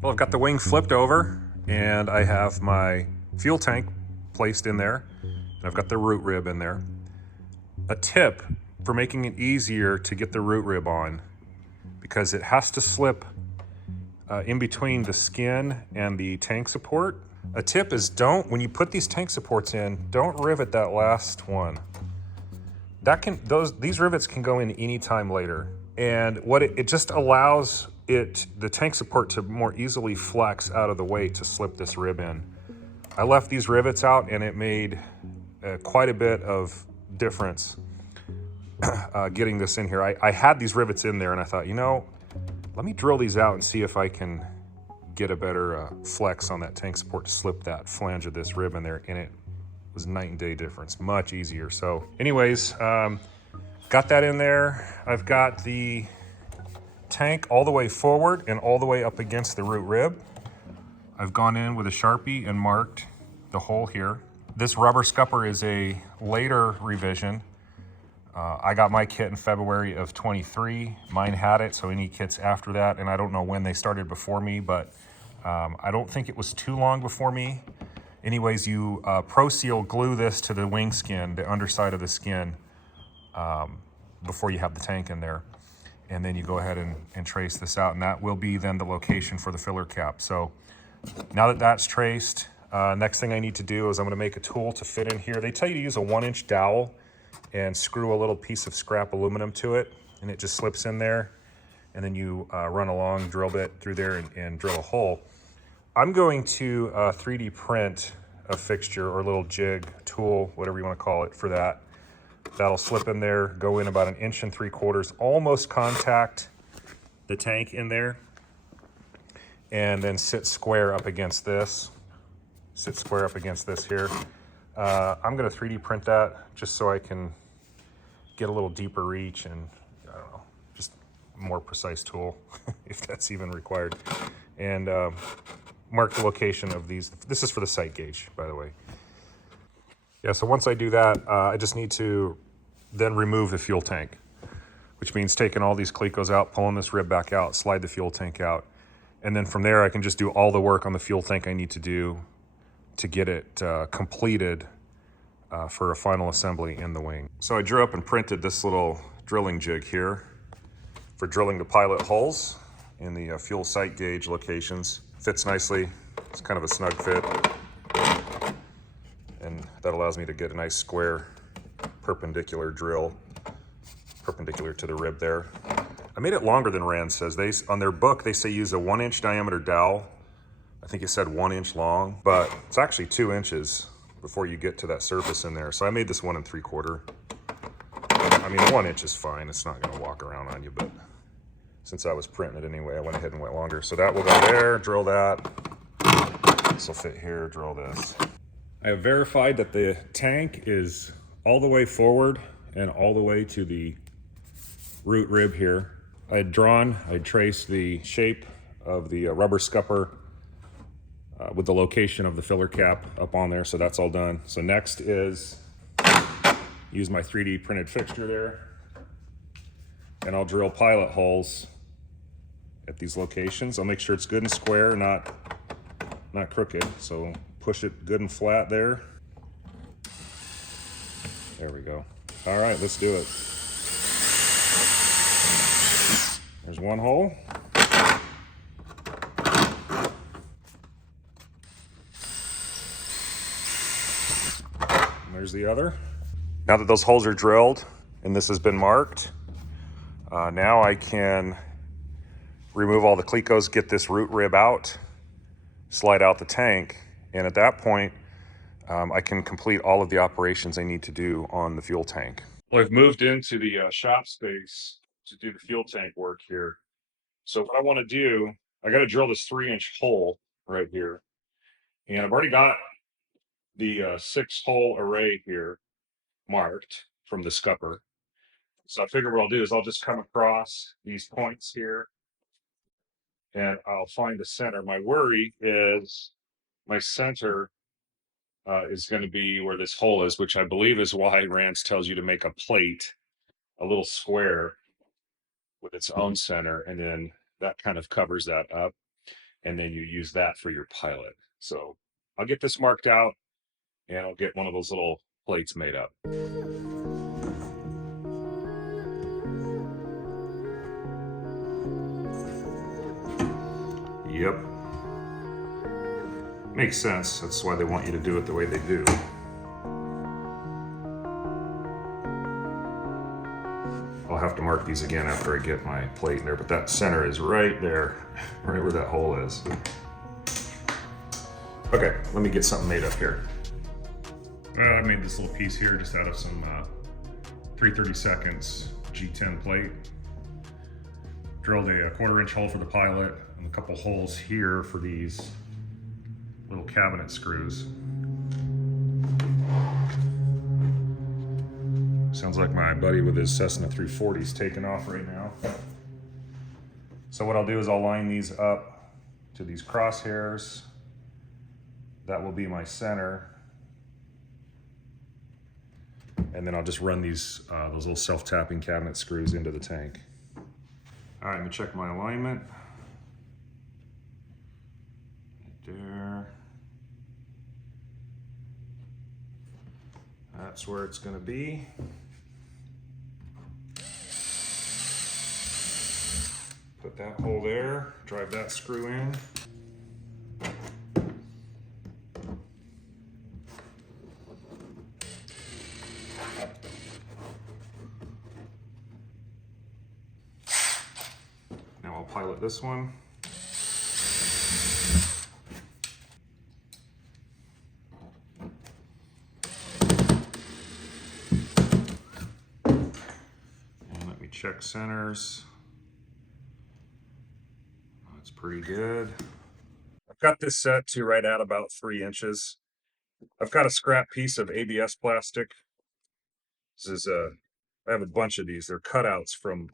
Well, I've got the wing flipped over and I have my fuel tank placed in there. And I've got the root rib in there. A tip for making it easier to get the root rib on, because it has to slip in between the skin and the tank support. A tip is when you put these tank supports in, don't rivet that last one. These rivets can go in any time later. And what it just allows the tank support to more easily flex out of the way to slip this rib in. I left these rivets out and it made quite a bit of difference getting this in here. I had these rivets in there and I thought, let me drill these out and see if I can get a better flex on that tank support to slip that flange of this rib in there. And it was night and day difference, much easier. So anyways, got that in there. I've got the tank all the way forward and all the way up against the root rib. I've gone in with a Sharpie and marked the hole here. This rubber scupper is a later revision. I got my kit in February of 23. Mine had it, so any kits after that, and I don't know when they started before me, but I don't think it was too long before me. Anyways, you Pro Seal glue this to the wing skin, the underside of the skin, before you have the tank in there. And then you go ahead and trace this out, and that will be then the location for the filler cap. So now that that's traced, next thing I need to do is I'm gonna make a tool to fit in here. They tell you to use a 1-inch dowel and screw a little piece of scrap aluminum to it, and it just slips in there. And then you run a long drill bit through there and drill a hole. I'm going to 3D print a fixture or a little jig tool, whatever you want to call it, for that. That'll slip in there, go in about 1 3/4 inches, almost contact the tank in there, and then sit square up against this. Sit square up against this here. I'm going to 3D print that just so I can get a little deeper reach and, I don't know, just a more precise tool, if that's even required. And mark the location of these. This is for the sight gauge, by the way. Yeah, so once I do that, I just need to then remove the fuel tank, which means taking all these clecos out, pulling this rib back out, slide the fuel tank out. And then from there, I can just do all the work on the fuel tank I need to do to get it completed for a final assembly in the wing. So I drew up and printed this little drilling jig here for drilling the pilot holes in the fuel sight gauge locations. Fits nicely. It's kind of a snug fit. And that allows me to get a nice square perpendicular drill, perpendicular to the rib there. I made it longer than Rans says. On their book, they say use a 1-inch diameter dowel. I think it said 1 inch long, but it's actually 2 inches before you get to that surface in there. So I made this 1 3/4. I mean, 1 inch is fine. It's not gonna walk around on you, but since I was printing it anyway, I went ahead and went longer. So that will go there, drill that. This will fit here, drill this. I have verified that the tank is all the way forward and all the way to the root rib here. I traced the shape of the rubber scupper with the location of the filler cap up on there, so that's all done. So next is use my 3D printed fixture there, and I'll drill pilot holes at these locations. I'll make sure it's good and square, not crooked. So push it good and flat there. There we go. All right, let's do it. There's one hole. And there's the other. Now that those holes are drilled and this has been marked, now I can remove all the clecos, get this root rib out, slide out the tank, and at that point, I can complete all of the operations I need to do on the fuel tank. Well, I've moved into the shop space to do the fuel tank work here. So what I want to do, I got to drill this 3-inch hole right here. And I've already got the 6-hole array here marked from the scupper. So I figure what I'll do is I'll just come across these points here and I'll find the center. My worry is my center is going to be where this hole is, which I believe is why Rans tells you to make a plate, a little square with its own center, and then that kind of covers that up. and then you use that for your pilot. So I'll get this marked out, and I'll get one of those little plates made up. Yep. Makes sense. That's why they want you to do it the way they do. I'll have to mark these again after I get my plate in there, but that center is right there, right where that hole is. Okay, let me get something made up here. Well, I made this little piece here just out of some 3/32 G10 plate. Drilled a 1/4-inch hole for the pilot and a couple holes here for these little cabinet screws. Sounds like my buddy with his Cessna 340 is taking off right now. So what I'll do is I'll line these up to these crosshairs. That will be my center. And then I'll just run these those little self-tapping cabinet screws into the tank. All right, let me check my alignment. Right there. That's where it's gonna be. Put that hole there, drive that screw in. Now I'll pilot this one. And let me check centers. That's pretty good. I've got this set to right at about 3 inches. I've got a scrap piece of ABS plastic. This is I have a bunch of these. They're cutouts from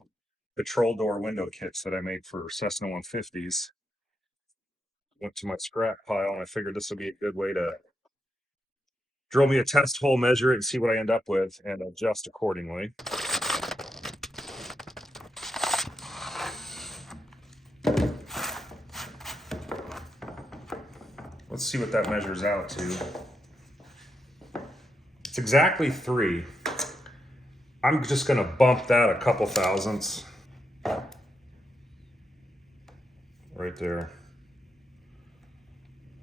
patrol door window kits that I make for Cessna 150s. Went to my scrap pile and I figured this would be a good way to drill me a test hole, measure it, and see what I end up with, and adjust accordingly. Let's see what that measures out to. It's exactly 3. I'm just gonna bump that a couple thousandths. Right there.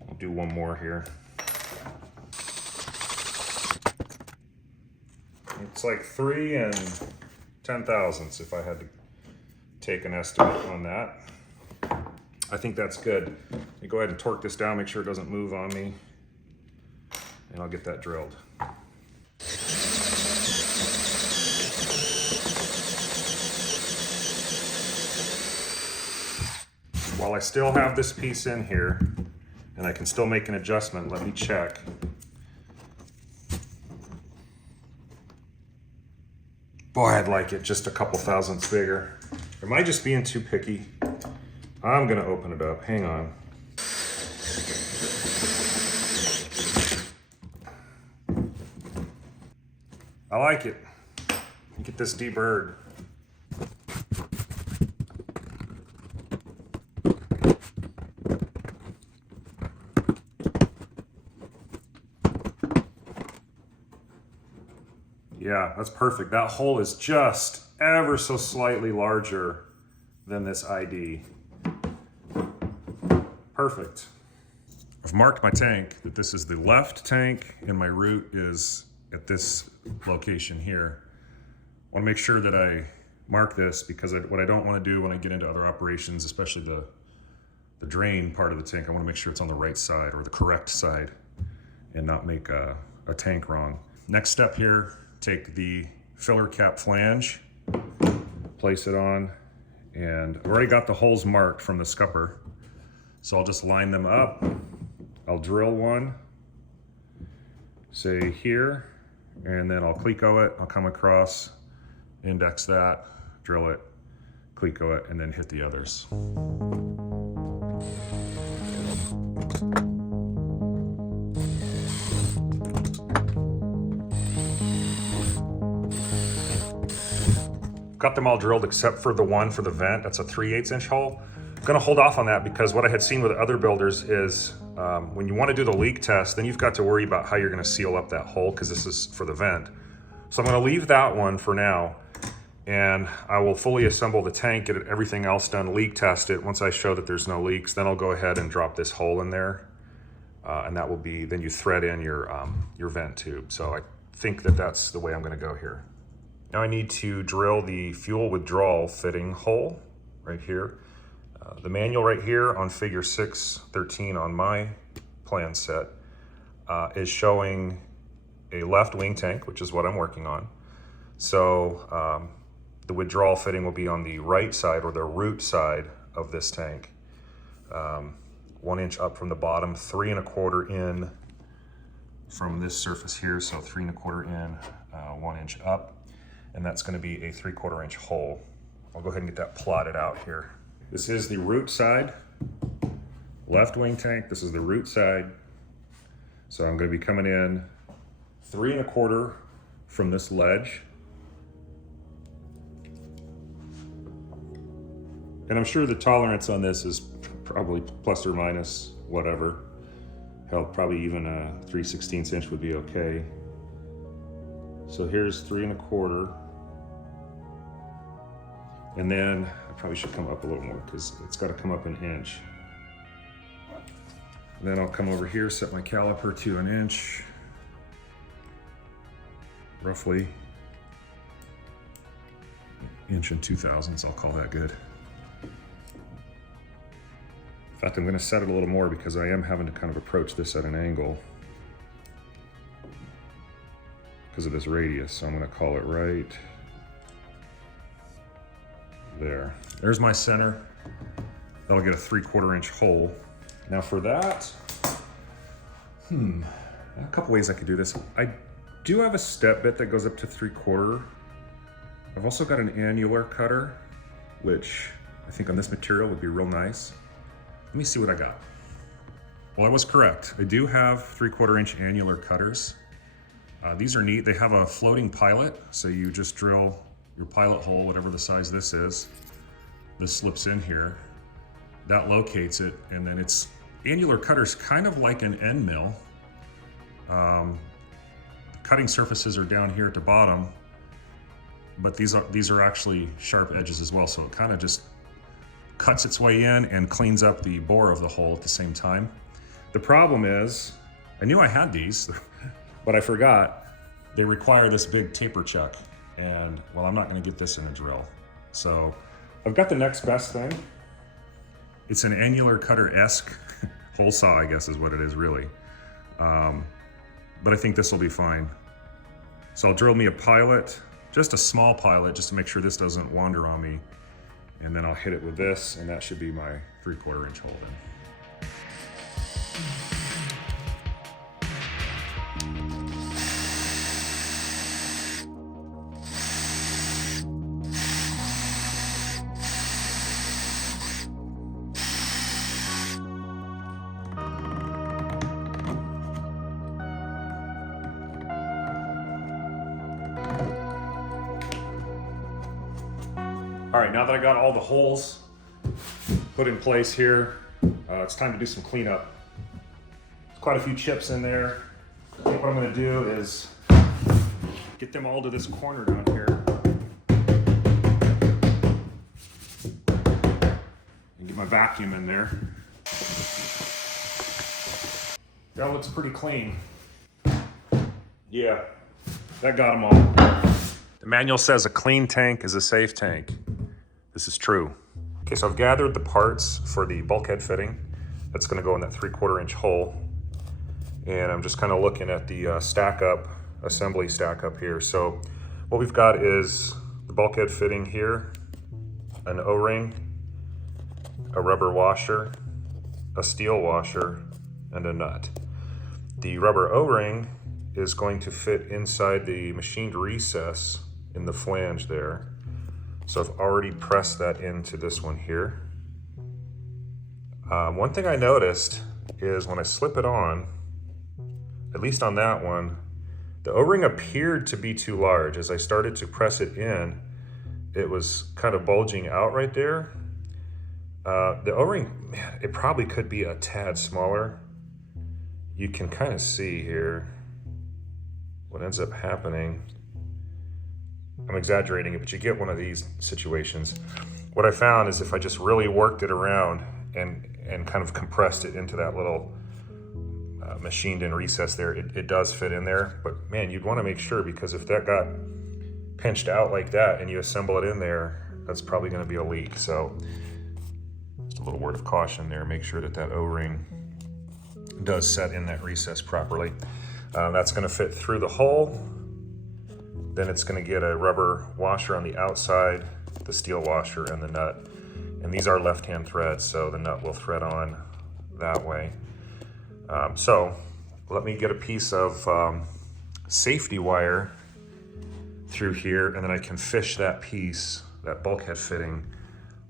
I'll do one more here. It's like 3 and 10 thousandths if I had to take an estimate on that. I think that's good. Let me go ahead and torque this down, make sure it doesn't move on me, and I'll get that drilled. While I still have this piece in here, and I can still make an adjustment, let me check. Boy, I'd like it just a couple thousandths bigger. Am I just being too picky? I'm gonna open it up, hang on. I like it. Get this deburred. Yeah, that's perfect. That hole is just ever so slightly larger than this ID. Perfect. I've marked my tank that this is the left tank and my route is at this location here. I want to make sure that I mark this because what I don't want to do when I get into other operations, especially the drain part of the tank, I want to make sure it's on the right side or the correct side and not make a tank wrong. Next step here, take the filler cap flange, place it on, and I've already got the holes marked from the scupper. So I'll just line them up. I'll drill one, say here, and then I'll cleco it. I'll come across, index that, drill it, cleco it, and then hit the others. Got them all drilled except for the one for the vent. That's a 3/8 inch hole. Gonna hold off on that because what I had seen with other builders is when you want to do the leak test, then you've got to worry about how you're going to seal up that hole because this is for the vent. So I'm going to leave that one for now, and I will fully assemble the tank, get everything else done, leak test it. Once I show that there's no leaks, then I'll go ahead and drop this hole in there, and that will be, then you thread in your vent tube. So I think that that's the way I'm going to go here. Now I need to drill the fuel withdrawal fitting hole right here. The manual right here on figure 6.13 on my plan set is showing a left wing tank, which is what I'm working on. So the withdrawal fitting will be on the right side or the root side of this tank. 1 inch up from the bottom, 3 1/4 in from this surface here. So 3 1/4 in, 1 inch up. And that's gonna be a 3/4 inch hole. I'll go ahead and get that plotted out here. This is the root side, left wing tank. This is the root side. So I'm going to be coming in 3 1/4 from this ledge. And I'm sure the tolerance on this is probably plus or minus whatever. Hell, probably even a 3/16 inch would be okay. So here's 3 1/4. And then I probably should come up a little more because it's got to come up 1 inch. And then I'll come over here, set my caliper to 1 inch, roughly 1 2/2 inches, I'll call that good. In fact, I'm going to set it a little more because I am having to kind of approach this at an angle because of this radius. So I'm going to call it right there. There's my center. That'll get a 3/4 inch hole. Now for that, a couple ways I could do this. I do have a step bit that goes up to 3/4. I've also got an annular cutter, which I think on this material would be real nice. Let me see what I got. Well, I was correct. I do have 3/4 inch annular cutters. These are neat. They have a floating pilot, so you just drill your pilot hole, whatever the size this is. This slips in here. That locates it, and then it's annular cutter's kind of like an end mill. The cutting surfaces are down here at the bottom, but these are actually sharp edges as well, so it kind of just cuts its way in and cleans up the bore of the hole at the same time. The problem is, I knew I had these, but I forgot they require this big taper chuck, and well, I'm not going to get this in a drill. So I've got the next best thing. It's an annular cutter-esque hole saw, I guess is what it is really. But I think this will be fine. So I'll drill me a pilot, just a small pilot, just to make sure this doesn't wander on me. And then I'll hit it with this, and that should be my 3/4 inch hole then. All right, now that I got all the holes put in place here, it's time to do some cleanup. There's quite a few chips in there. I think what I'm gonna do is get them all to this corner down here. And get my vacuum in there. That looks pretty clean. Yeah, that got them all. The manual says a clean tank is a safe tank. This is true. Okay, so I've gathered the parts for the bulkhead fitting. That's gonna go in that 3/4 inch hole. And I'm just kind of looking at the assembly stack up here. So what we've got is the bulkhead fitting here, an O-ring, a rubber washer, a steel washer, and a nut. The rubber O-ring is going to fit inside the machined recess in the flange there. So I've already pressed that into this one here. One thing I noticed is when I slip it on, at least on that one, the O-ring appeared to be too large. As I started to press it in, it was kind of bulging out right there. The O-ring, man, it probably could be a tad smaller. You can kind of see here what ends up happening. I'm exaggerating it, but you get one of these situations. What I found is if I just really worked it around and kind of compressed it into that little machined in recess there, it does fit in there. But man, you'd want to make sure, because if that got pinched out like that and you assemble it in there, that's probably going to be a leak. So just a little word of caution there. Make sure that that O-ring does set in that recess properly. That's going to fit through the hole. Then it's going to get a rubber washer on the outside, the steel washer, and the nut. And these are left-hand threads, so the nut will thread on that way. So let me get a piece of safety wire through here, and then I can fish that piece, that bulkhead fitting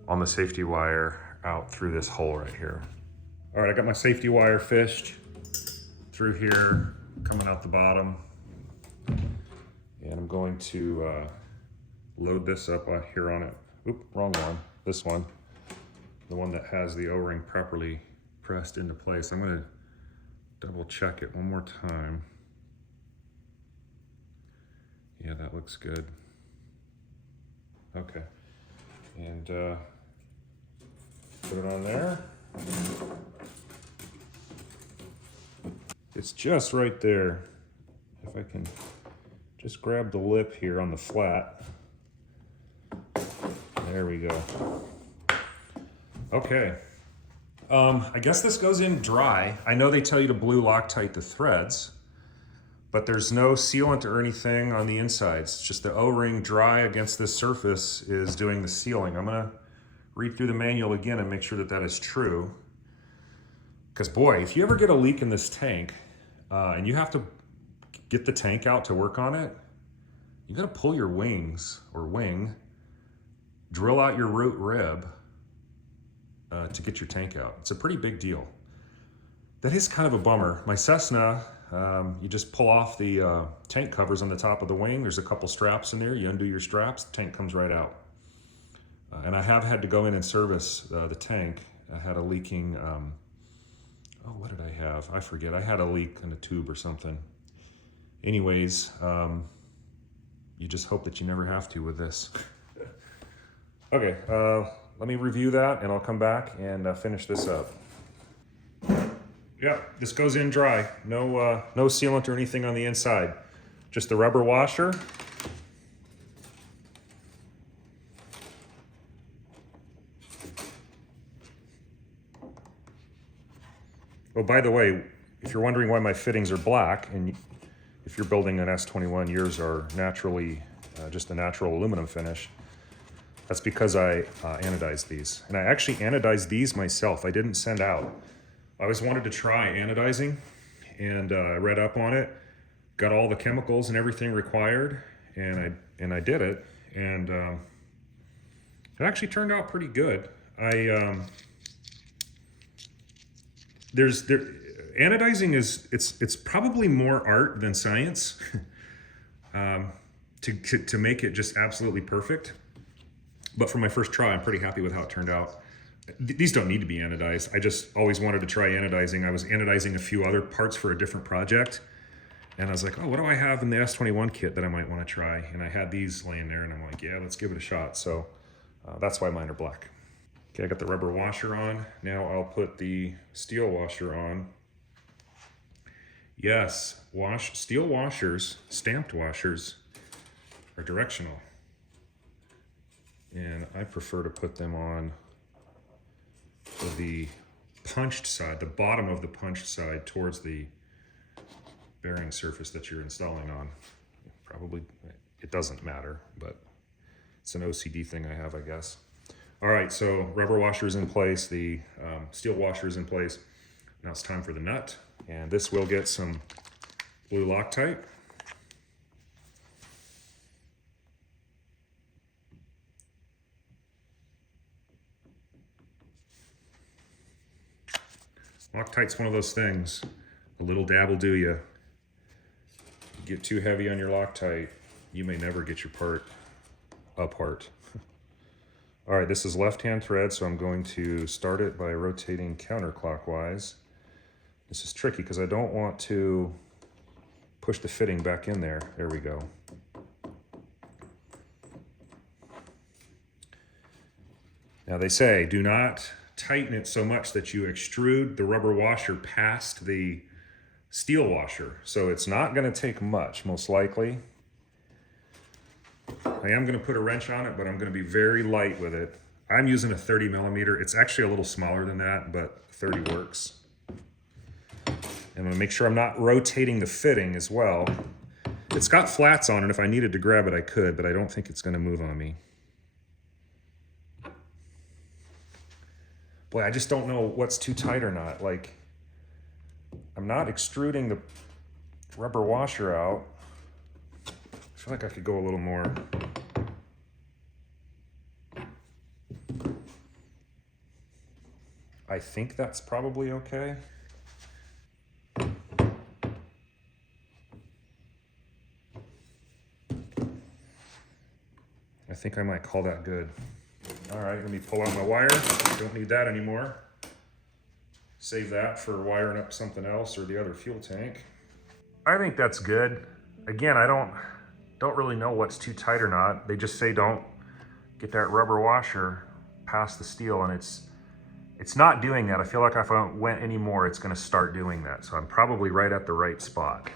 on the safety wire out through this hole right here. All right, I got my safety wire fished through here, coming out the bottom. And I'm going to load this up here on it. Oop, wrong one, this one. The one that has the O-ring properly pressed into place. I'm gonna double check it one more time. Yeah, that looks good. Okay, and put it on there. It's just right there. If I can just grab the lip here on the flat. There we go. Okay. I guess this goes in dry. I know they tell you to blue Loctite the threads, but there's no sealant or anything on the insides. It's just the O-ring dry against this surface is doing the sealing. I'm gonna read through the manual again and make sure that that is true. Because boy, if you ever get a leak in this tank and you have to get the tank out to work on it, you gotta pull your wings or wing, drill out your root rib to get your tank out. It's a pretty big deal. That is kind of a bummer. My Cessna, you just pull off the tank covers on the top of the wing. There's a couple straps in there. You undo your straps, the tank comes right out. And I have had to go in and service the tank. I had a leaking, oh, what did I have? I forget. I had a leak in a tube or something. Anyways, you just hope that you never have to with this. Okay, let me review that and I'll come back and finish this up. Yeah, this goes in dry. No, no sealant or anything on the inside. Just the rubber washer. Oh, by the way, if you're wondering why my fittings are black, and if you're building an S-21, yours are naturally just a natural aluminum finish. That's because I anodized these. And I actually anodized these myself. I didn't send out. I always wanted to try anodizing, and I read up on it, got all the chemicals and everything required, and I did it, and it actually turned out pretty good. Anodizing is it's probably more art than science to make it just absolutely perfect. But for my first try, I'm pretty happy with how it turned out. These don't need to be anodized. I just always wanted to try anodizing. I was anodizing a few other parts for a different project. And I was like, oh, what do I have in the S-21 kit that I might want to try? And I had these laying there and I'm like, yeah, let's give it a shot. So that's why mine are black. Okay, I got the rubber washer on. Now I'll put the steel washer on. Yes, steel washers, stamped washers, are directional. And I prefer to put them on the punched side, the bottom of the punched side towards the bearing surface that you're installing on. Probably, it doesn't matter, but it's an OCD thing I have, I guess. All right, so rubber washer is in place, the steel washer is in place. Now it's time for the nut, and this will get some blue Loctite. Loctite's one of those things, a little dab will do you. Get too heavy on your Loctite, you may never get your part apart. All right, this is left-hand thread, so I'm going to start it by rotating counterclockwise. This is tricky because I don't want to push the fitting back in there. There we go. Now they say, do not tighten it so much that you extrude the rubber washer past the steel washer. So it's not going to take much, most likely. I am going to put a wrench on it, but I'm going to be very light with it. I'm using a 30 millimeter. It's actually a little smaller than that, but 30 works. I'm going to make sure I'm not rotating the fitting as well. It's got flats on it. If I needed to grab it, I could, but I don't think it's going to move on me. Boy, I just don't know what's too tight or not. Like, I'm not extruding the rubber washer out. I feel like I could go a little more. I think that's probably okay. I think I might call that good. All right, let me pull out my wire. Don't need that anymore. Save that for wiring up something else or the other fuel tank. I think that's good. Again, I don't really know what's too tight or not. They just say don't get that rubber washer past the steel, and it's not doing that. I feel like if I went any more, it's gonna start doing that. So I'm probably right at the right spot.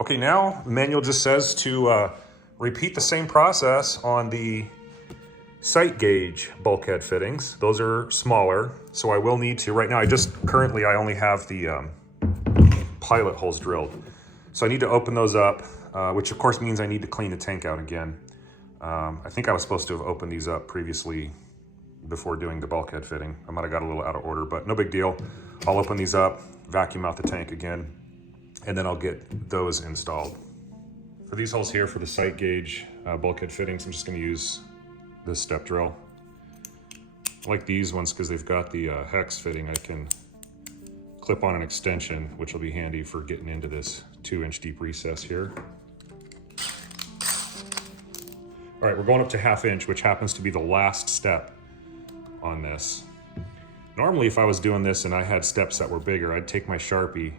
Okay, now the manual just says to repeat the same process on the sight gauge bulkhead fittings. Those are smaller, so I will need to, right now currently I only have the pilot holes drilled. So I need to open those up, which of course means I need to clean the tank out again. I think I was supposed to have opened these up previously before doing the bulkhead fitting. I might have got a little out of order, but no big deal. I'll open these up, vacuum out the tank again, and then I'll get those installed. For these holes here for the sight gauge bulkhead fittings, I'm just gonna use this step drill. I like these ones because they've got the hex fitting. I can clip on an extension, which will be handy for getting into this 2-inch deep recess here. All right, we're going up to 1/2 inch, which happens to be the last step on this. Normally, if I was doing this and I had steps that were bigger, I'd take my Sharpie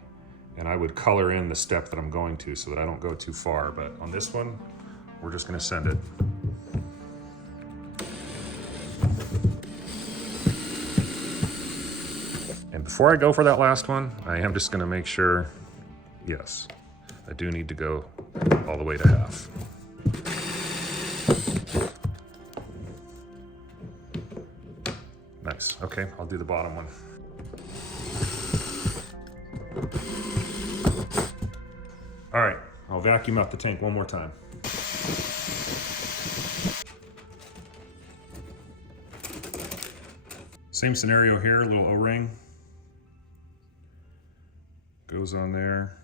and I would color in the step that I'm going to so that I don't go too far. But on this one, we're just gonna send it. And before I go for that last one, I am just gonna make sure, yes, I do need to go all the way to 1/2. Nice, okay, I'll do the bottom one. All right, I'll vacuum out the tank one more time. Same scenario here, a little O-ring. Goes on there.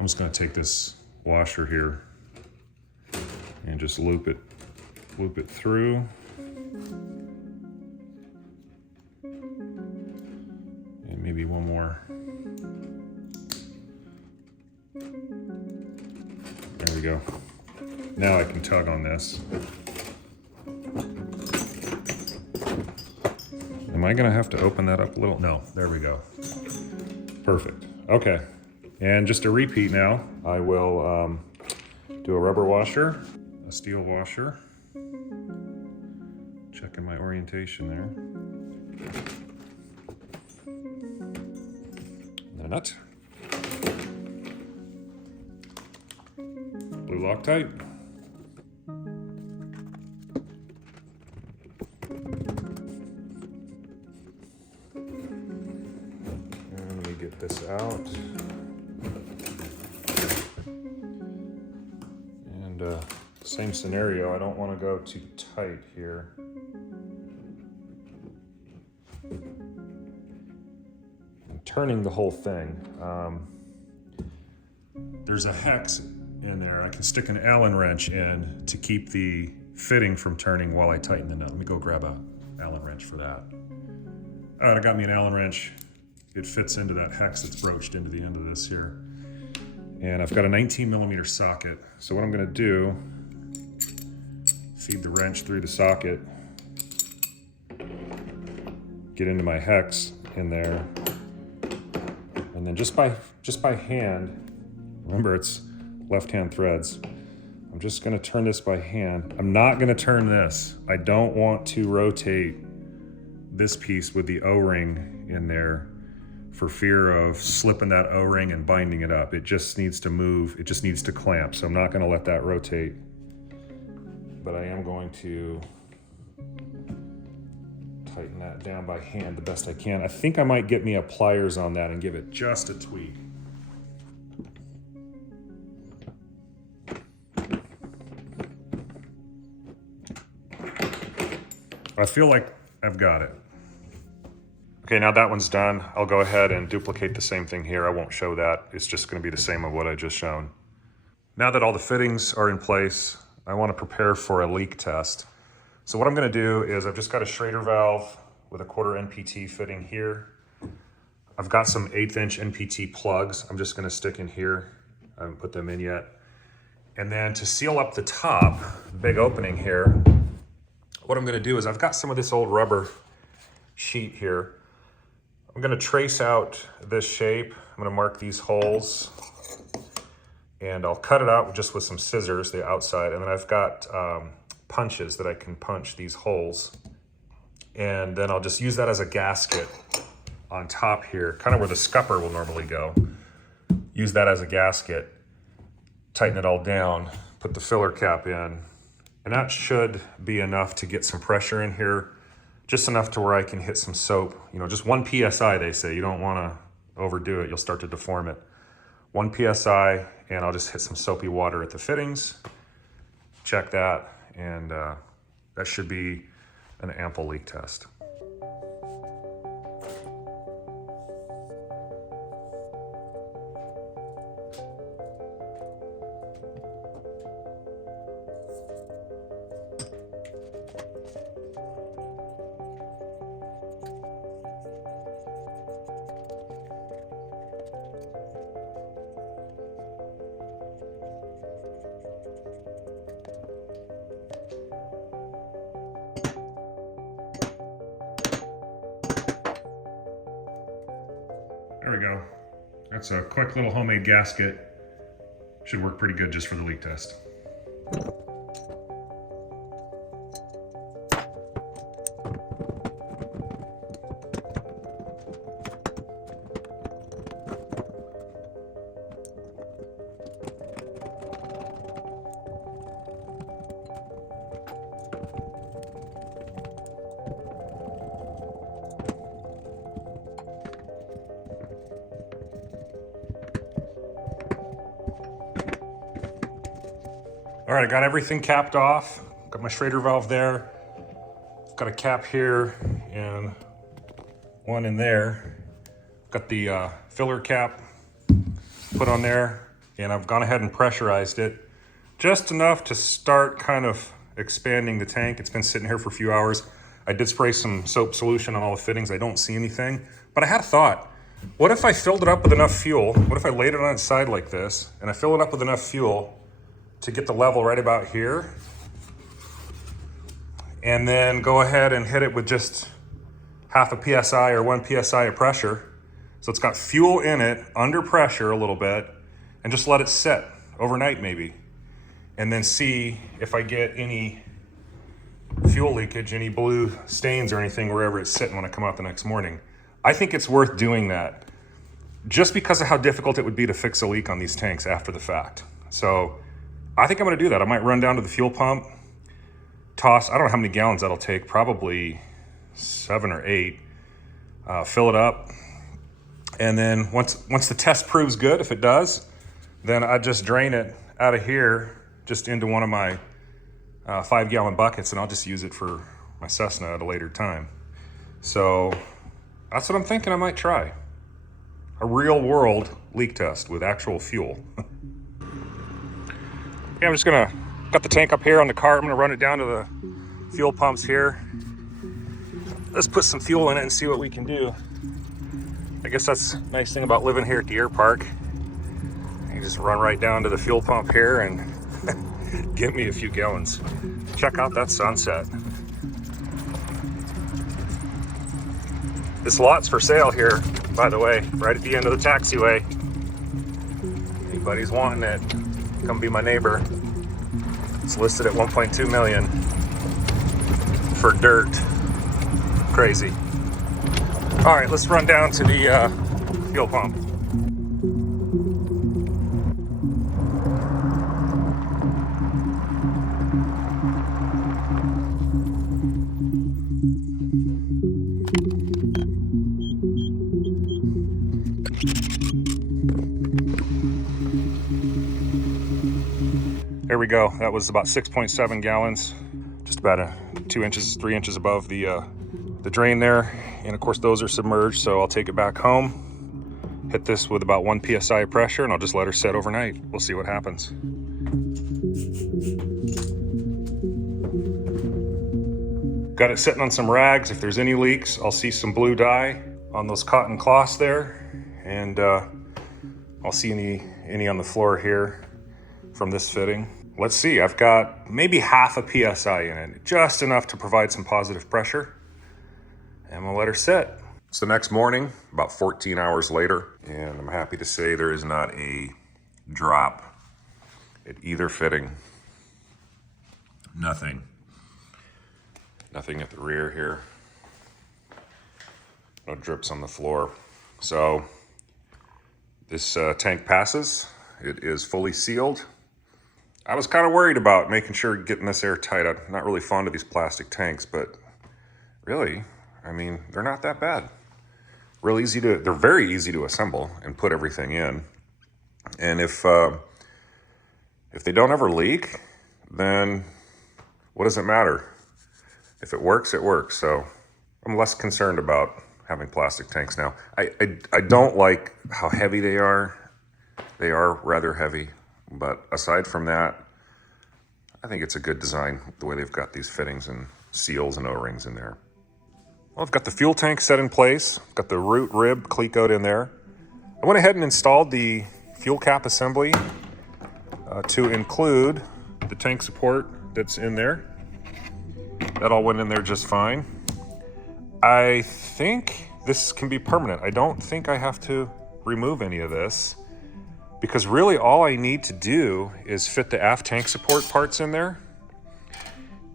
I'm just gonna take this washer here and just loop it through. And maybe one more. There we go. Now I can tug on this. Am I gonna have to open that up a little? No, there we go. Perfect, okay. And just a repeat now, I will do a rubber washer, a steel washer, checking my orientation there. And a nut. Blue Loctite. And let me get this out. Same scenario, I don't want to go too tight here. I'm turning the whole thing. There's a hex in there. I can stick an Allen wrench in to keep the fitting from turning while I tighten the nut. Let me go grab a Allen wrench for that. All right, I got me an Allen wrench. It fits into that hex that's broached into the end of this here. And I've got a 19mm socket. So what I'm gonna do, feed the wrench through the socket, get into my hex in there, and then just by hand, remember it's left-hand threads, I'm just gonna turn this by hand. I'm not gonna turn this. I don't want to rotate this piece with the O-ring in there for fear of slipping that O-ring and binding it up. It just needs to move, it just needs to clamp. So I'm not gonna let that rotate, but I am going to tighten that down by hand the best I can. I think I might get me a pliers on that and give it just a tweak. I feel like I've got it. Okay, now that one's done, I'll go ahead and duplicate the same thing here. I won't show that. It's just gonna be the same of what I just shown. Now that all the fittings are in place, I wanna prepare for a leak test. So what I'm gonna do is I've just got a Schrader valve with a 1/4 NPT fitting here. I've got some 1/8" NPT plugs. I'm just gonna stick in here. I haven't put them in yet. And then to seal up the top, big opening here, what I'm gonna do is I've got some of this old rubber sheet here. I'm gonna trace out this shape. I'm gonna mark these holes and I'll cut it out just with some scissors, the outside. And then I've got punches that I can punch these holes. And then I'll just use that as a gasket on top here, kind of where the scupper will normally go. Use that as a gasket, tighten it all down, put the filler cap in, and that should be enough to get some pressure in here, just enough to where I can hit some soap. You know, just 1 PSI, they say. You don't wanna overdo it, you'll start to deform it. 1 PSI, and I'll just hit some soapy water at the fittings, check that, and that should be an ample leak test. There we go. That's a quick little homemade gasket. Should work pretty good just for the leak test. All right, I got everything capped off. Got my Schrader valve there. Got a cap here and one in there. Got the filler cap put on there, and I've gone ahead and pressurized it just enough to start kind of expanding the tank. It's been sitting here for a few hours. I did spray some soap solution on all the fittings. I don't see anything, but I had a thought. What if I filled it up with enough fuel? What if I laid it on its side like this and I fill it up with enough fuel to get the level right about here, and then go ahead and hit it with just 0.5 PSI or 1 PSI of pressure. So it's got fuel in it under pressure a little bit, and just let it sit overnight maybe. And then see if I get any fuel leakage, any blue stains or anything wherever it's sitting when I come out the next morning. I think it's worth doing that just because of how difficult it would be to fix a leak on these tanks after the fact. So I think I'm gonna do that. I might run down to the fuel pump, toss, I don't know how many gallons that'll take, probably 7 or 8, fill it up. And then once the test proves good, if it does, then I just drain it out of here, just into one of my 5-gallon buckets, and I'll just use it for my Cessna at a later time. So that's what I'm thinking I might try. A real world leak test with actual fuel. Yeah, I'm just gonna got the tank up here on the cart. I'm gonna run it down to the fuel pumps here. Let's put some fuel in it and see what we can do. I guess that's a nice thing about living here at the air park. You just run right down to the fuel pump here and get me a few gallons. Check out that sunset. This lot's for sale here, by the way, right at the end of the taxiway. Anybody's wanting it, come be my neighbor. It's listed at 1.2 million for dirt. Crazy. All right, let's run down to the fuel pump. There we go. That was about 6.7 gallons, just about 2 inches, 3 inches above the drain there. And of course those are submerged, so I'll take it back home, hit this with about 1 psi of pressure, and I'll just let her set overnight. We'll see what happens. Got it sitting on some rags. If there's any leaks, I'll see some blue dye on those cotton cloths there, and I'll see any on the floor here from this fitting. Let's see, I've got maybe half a psi in it, just enough to provide some positive pressure, and we'll let her sit. It's the next morning, about 14 hours later, and I'm happy to say there is not a drop at either fitting. Nothing at the rear here. No drips on the floor. So this tank passes. It is fully sealed. I was kind of worried about making sure getting this airtight. I'm not really fond of these plastic tanks, but really, I mean, they're not that bad. They're very easy to assemble and put everything in. And if they don't ever leak, then what does it matter? If it works, it works. So I'm less concerned about having plastic tanks now. I don't like how heavy they are. They are rather heavy. But aside from that, I think it's a good design, the way they've got these fittings and seals and O-rings in there. Well, I've got the fuel tank set in place. I've got the root rib clecoed in there. I went ahead and installed the fuel cap assembly to include the tank support that's in there. That all went in there just fine. I think this can be permanent. I don't think I have to remove any of this, because really all I need to do is fit the aft tank support parts in there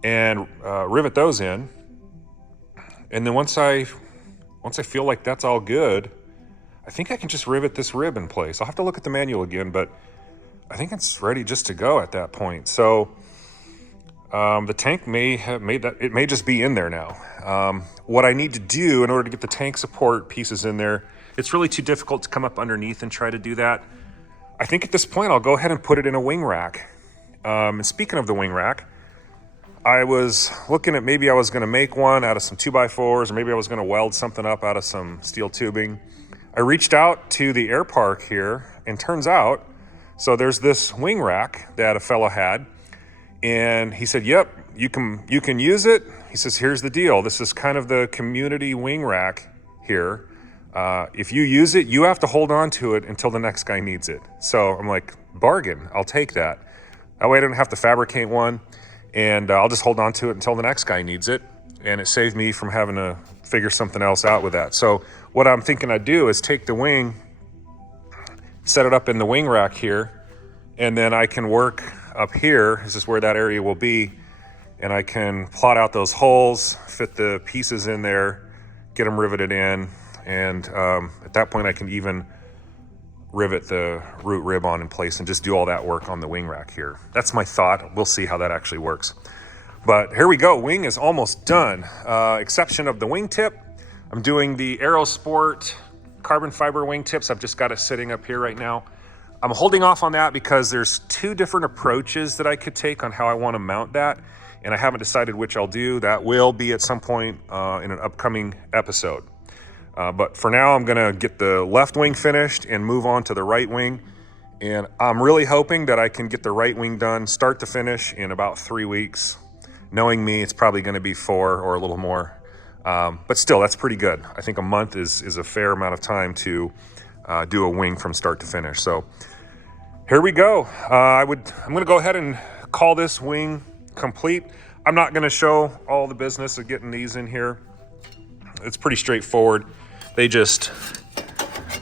and rivet those in. And then once I feel like that's all good, I think I can just rivet this rib in place. I'll have to look at the manual again, but I think it's ready just to go at that point. So the tank may have made that, it may just be in there now. What I need to do in order to get the tank support pieces in there, it's really too difficult to come up underneath and try to do that. I think at this point, I'll go ahead and put it in a wing rack. And speaking of the wing rack, I was looking at maybe I was gonna make one out of some 2x4s, or maybe I was gonna weld something up out of some steel tubing. I reached out to the air park here, and turns out, so there's this wing rack that a fellow had, and he said, yep, you can use it. He says, here's the deal. This is kind of the community wing rack here. If you use it, you have to hold on to it until the next guy needs it. So I'm like, bargain, I'll take that. That way I don't have to fabricate one, and I'll just hold on to it until the next guy needs it. And it saved me from having to figure something else out with that. So what I'm thinking I'd do is take the wing, set it up in the wing rack here, and then I can work up here. This is where that area will be. And I can plot out those holes, fit the pieces in there, get them riveted in. And at that point, I can even rivet the root rib on in place and just do all that work on the wing rack here. That's my thought. We'll see how that actually works. But here we go. Wing is almost done. Exception of the wing tip. I'm doing the Aerosport carbon fiber wing tips. I've just got it sitting up here right now. I'm holding off on that because there's 2 different approaches that I could take on how I want to mount that. And I haven't decided which I'll do. That will be at some point in an upcoming episode. But for now, I'm gonna get the left wing finished and move on to the right wing. And I'm really hoping that I can get the right wing done, start to finish, in about 3 weeks. Knowing me, it's probably gonna be 4 or a little more. But still, that's pretty good. I think a month is a fair amount of time to do a wing from start to finish. So here we go. I'm gonna go ahead and call this wing complete. I'm not gonna show all the business of getting these in here. It's pretty straightforward. They just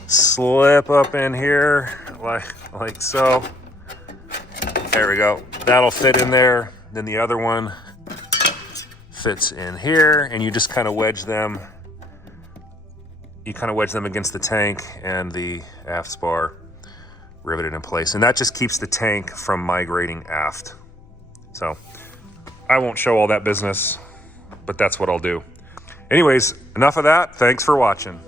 slip up in here like so. There we go. That'll fit in there. Then the other one fits in here, and you just kind of wedge them. You kind of wedge them against the tank and the aft spar, riveted in place. And that just keeps the tank from migrating aft. So I won't show all that business, but that's what I'll do. Anyways, enough of that. Thanks for watching.